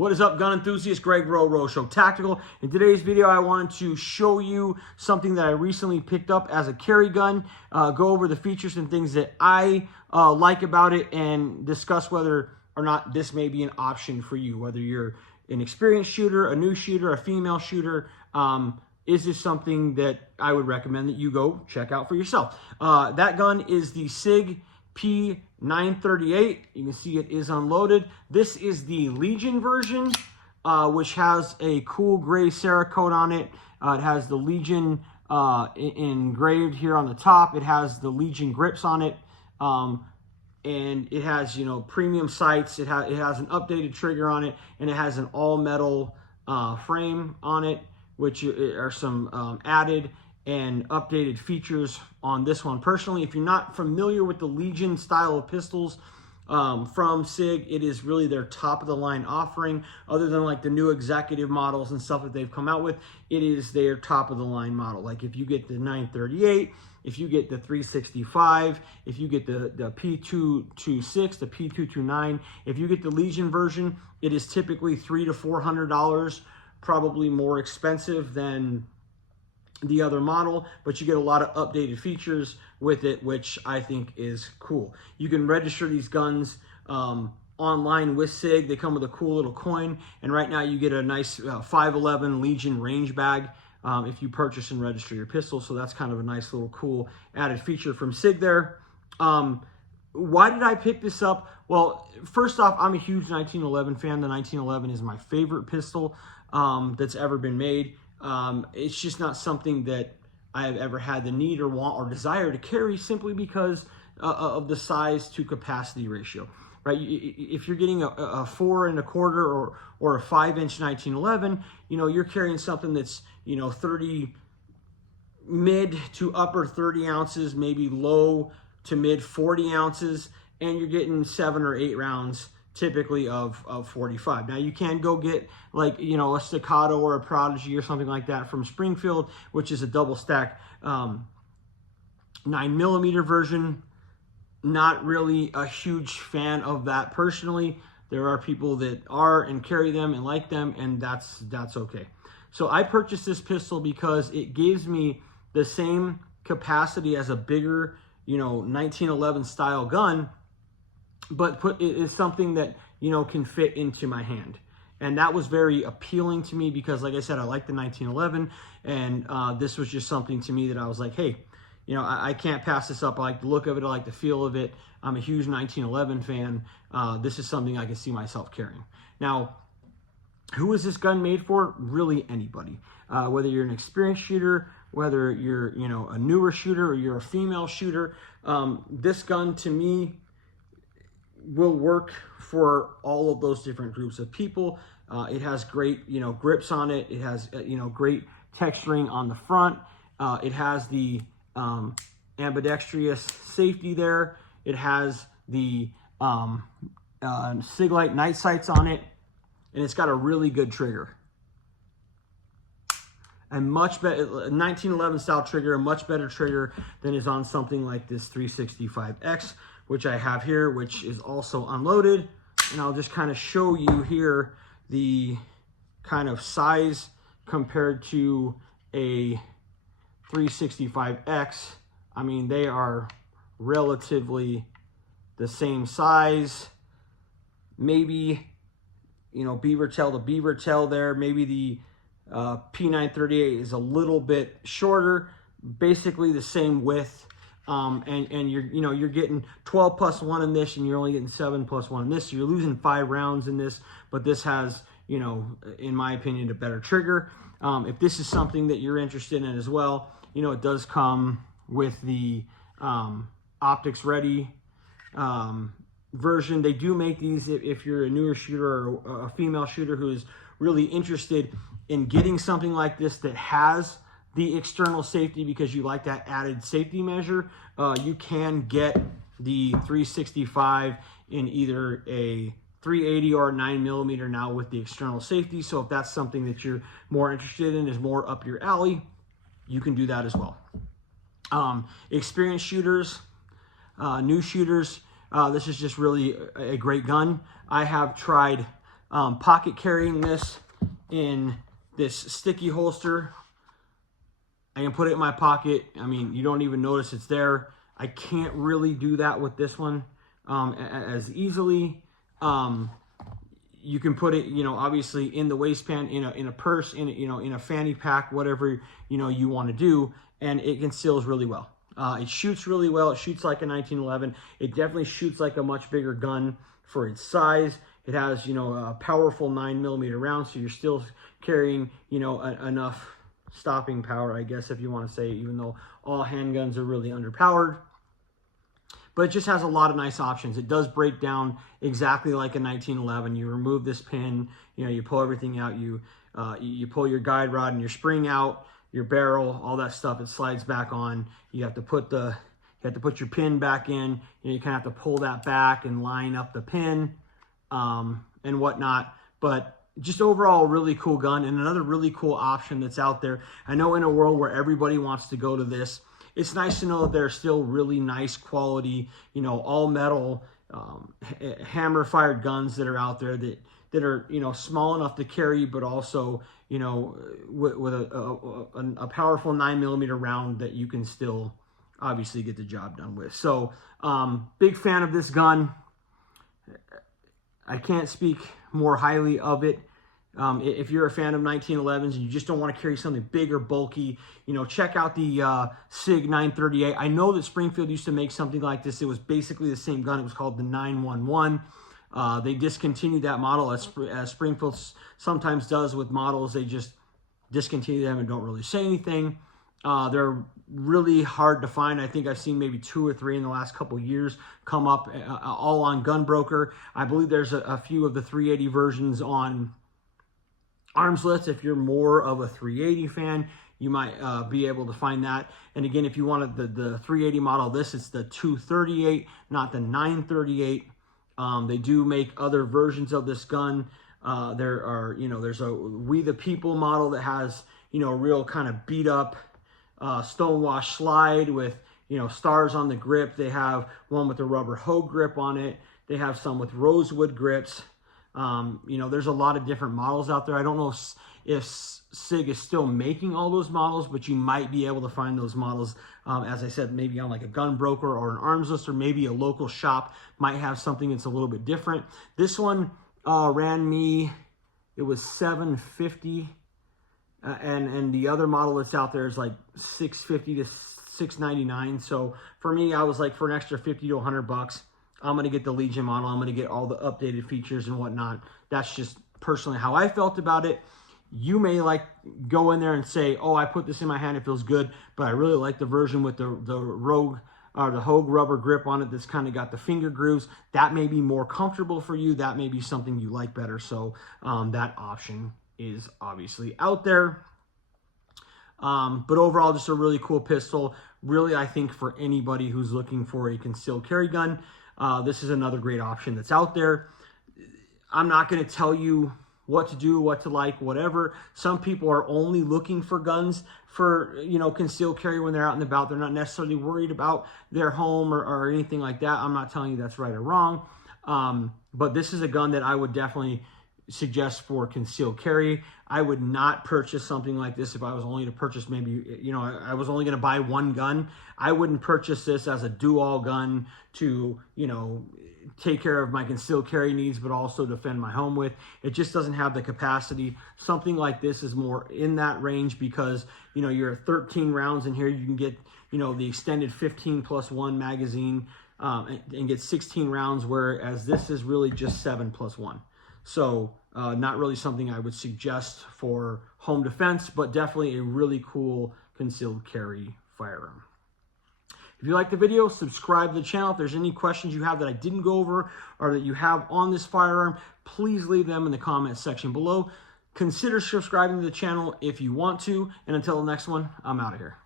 What is up, gun enthusiasts? Greg Rowe Show Tactical. In today's video, I wanted to show you something that I recently picked up as a carry gun, go over the features and things that I like about it, and discuss whether or not this may be an option for you, whether you're an experienced shooter, a new shooter, a female shooter. Is this something that I would recommend that you go check out for yourself? That gun is the SIG P938. You can see it is unloaded. This is the Legion version, which has a cool gray Cerakote on it. It has the Legion engraved here on the top. It has the Legion grips on it. And it has, you know, premium sights. It has an updated trigger on it, and it has an all metal frame on it, which are some added and updated features on this one. Personally, if you're not familiar with the Legion style of pistols from SIG, it is really their top of the line offering. Other than like the new executive models and stuff that they've come out with, it is their top of the line model. Like if you get the 938, if you get the 365, if you get the P226, the P229, if you get the Legion version, it is typically $300 to $400, probably more expensive than the other model, but you get a lot of updated features with it, which I think is cool. You can register these guns online with SIG. They come with a cool little coin, and right now you get a nice 511 Legion range bag if you purchase and register your pistol. So that's kind of a nice little cool added feature from SIG there. Why did I pick this up? Well, first off, I'm a huge 1911 fan. The 1911 is my favorite pistol that's ever been made. It's just not something that I have ever had the need or want or desire to carry, simply because of the size to capacity ratio, right? If you're getting a 4 1/4 or a 5-inch 1911, you know, you're carrying something that's, you know, 30 mid to upper 30 ounces, maybe low to mid 40 ounces, and you're getting 7 or 8 rounds typically of 45. Now you can go get, like, you know, a Staccato or a Prodigy or something like that from Springfield, which is a double stack 9mm version. Not really a huge fan of that personally. There are people that are and carry them and like them, and that's okay. So I purchased this pistol because it gives me the same capacity as a bigger, you know, 1911 style gun, but it is something that, you know, can fit into my hand. And that was very appealing to me because, like I said, I like the 1911, and this was just something to me that I was like, hey, you know, I can't pass this up. I like the look of it. I like the feel of it. I'm a huge 1911 fan. This is something I can see myself carrying. Now, who is this gun made for? Really anybody. Whether you're an experienced shooter, whether you're, you know, a newer shooter, or you're a female shooter, this gun to me will work for all of those different groups of people. It has great, you know, grips on it. It has, you know, great texturing on the front. It has the ambidextrous safety there. It has the SIG Light night sights on it, and it's got a really good trigger. A much better 1911 style trigger, a much better trigger than is on something like this 365X, which I have here, which is also unloaded. And I'll just kind of show you here the kind of size compared to a 365X. I mean, they are relatively the same size. Maybe, you know, beaver tail to beaver tail there. Maybe the P938 is a little bit shorter, basically the same width. And you're getting 12 plus 1 in this, and you're only getting 7 plus 1 in this. So you're losing 5 rounds in this, but this has, you know, in my opinion, a better trigger. If this is something that you're interested in as well, you know, it does come with the optics ready version. They do make these if you're a newer shooter or a female shooter who is really interested in getting something like this that has the external safety, because you like that added safety measure. You can get the 365 in either a 380 or a 9mm now with the external safety. So if that's something that you're more interested in, is more up your alley, you can do that as well. Experienced shooters, new shooters, this is just really a great gun. I have tried pocket carrying this in this sticky holster. I can put it in my pocket. I mean, you don't even notice it's there. I can't really do that with this one as easily. You can put it, you know, obviously in the waistband, in a purse, in a fanny pack, whatever, you know, you want to do, and it conceals really well. It shoots really well. It shoots like a 1911. It definitely shoots like a much bigger gun for its size. It has, you know, a powerful 9mm round, so you're still carrying, you know, enough stopping power, I guess, if you want to say, even though all handguns are really underpowered. But it just has a lot of nice options. It does break down exactly like a 1911. You remove this pin, you know, you pull everything out, you pull your guide rod and your spring out, your barrel, all that stuff, it slides back on. You have to put your pin back in. You know, you kind of have to pull that back and line up the pin and whatnot. But just overall, really cool gun, and another really cool option that's out there. I know in a world where everybody wants to go to this, it's nice to know that there's still really nice quality, you know, all metal hammer fired guns that are out there that are, you know, small enough to carry, but also, you know, with a powerful 9mm round that you can still obviously get the job done with. So big fan of this gun. I can't speak more highly of it. If you're a fan of 1911s and you just don't want to carry something big or bulky, you know, check out the SIG 938. I know that Springfield used to make something like this. It was basically the same gun. It was called the 911. They discontinued that model, as Springfield sometimes does with models. They just discontinue them and don't really say anything. They're really hard to find. I think I've seen maybe 2 or 3 in the last couple of years come up, all on Gunbroker. I believe there's a few of the 380 versions on Arms List. If you're more of a 380 fan, you might be able to find that. And again, if you wanted the 380 model, it's the 238, not the 938. They do make other versions of this gun. There are, you know, there's a We the People model that has, you know, a real kind of beat up stonewash slide with, you know, stars on the grip. They have one with a rubber hoe grip on it. They have some with rosewood grips. You know, there's a lot of different models out there. I don't know if SIG is still making all those models, but you might be able to find those models, as I said, maybe on like a Gunbroker or an Arms List, or maybe a local shop might have something that's a little bit different. This one ran me, it was $750, and the other model that's out there is like $650 to $699. So for me, I was like, for an extra 50 to 100 bucks, I'm going to get the Legion model. I'm going to get all the updated features and whatnot. That's just personally how I felt about it. You may like go in there and say, oh, I put this in my hand, it feels good, but I really like the version with the Rogue or the Hogue rubber grip on it that's kind of got the finger grooves. That may be more comfortable for you. That may be something you like better. So that option is obviously out there. But overall, just a really cool pistol. Really, I think for anybody who's looking for a concealed carry gun, this is another great option that's out there. I'm not going to tell you what to do, what to like, whatever. Some people are only looking for guns for, you know, concealed carry when they're out and about. They're not necessarily worried about their home or anything like that. I'm not telling you that's right or wrong. But this is a gun that I would definitely suggest for concealed carry. I would not purchase something like this if I was only to purchase, maybe, you know, I was only going to buy one gun. I wouldn't purchase this as a do-all gun to, you know, take care of my concealed carry needs, but also defend my home with. It just doesn't have the capacity. Something like this is more in that range because, you know, you're at 13 rounds in here. You can get, you know, the extended 15+1 magazine and get 16 rounds, whereas this is really just 7+1. So not really something I would suggest for home defense, but definitely a really cool concealed carry firearm. If you like the video, subscribe to the channel. If there's any questions you have that I didn't go over or that you have on this firearm, please leave them in the comments section below. Consider subscribing to the channel if you want to. And until the next one, I'm out of here.